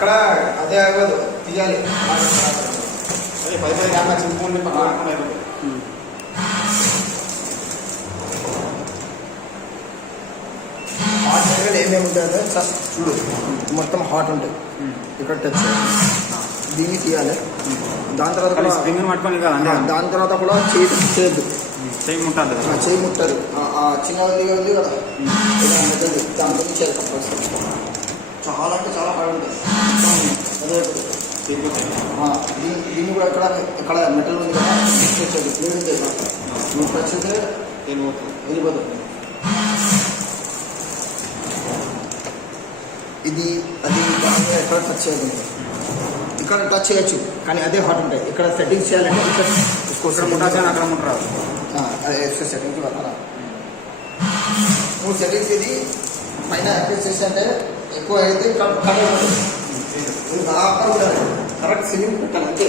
అక్కడ అదే అవ్వదు తీయాలి. అదే 10 గ్రాముల చింతపండు పక్కన హాట్ దగ్గర ఏమేమి ఉంటుందో చూడు, మొత్తం హాట్ ఉంటుంది. ఇక్కడ టచ్ దీన్ని తీయాలి. దాని తర్వాత స్ప్రింగ్ పట్టుకొని దాని తర్వాత కూడా చేయద్దు, చేయి ముట్టాలి. చేయి ముట్టదు. చిన్న ఉంది కదా దాంతో చేయాలి కంపల్సరీ. చాలా అంటే చాలా హార్డ్ ఉంటుంది. అదే దీన్ని కూడా ఎక్కడ మెటల్ ఉంది కదా తెచ్చదు, క్లీన్ చేయాలి. నువ్వు టచ్ అయితే వెళ్ళిపోతుంది. ఇది అది బాగా ఎక్కడ టచ్ చేయదు. ఇక్కడ టచ్ చేయొచ్చు కానీ అదే హాట్ ఉంటాయి. ఇక్కడ సెట్టింగ్స్ చేయాలంటే ఇక్కడ ముట్టాల్సి అక్కడ ముట్టరాదు. సెట్టింగ్స్ అలా 3 సెట్టింగ్స్. ఇది పైన అడ్జస్ట్ చేసి అంటే ఎక్కువ అయితే కరెక్ట్ సీలింగ్ పెట్టాలి. అంతే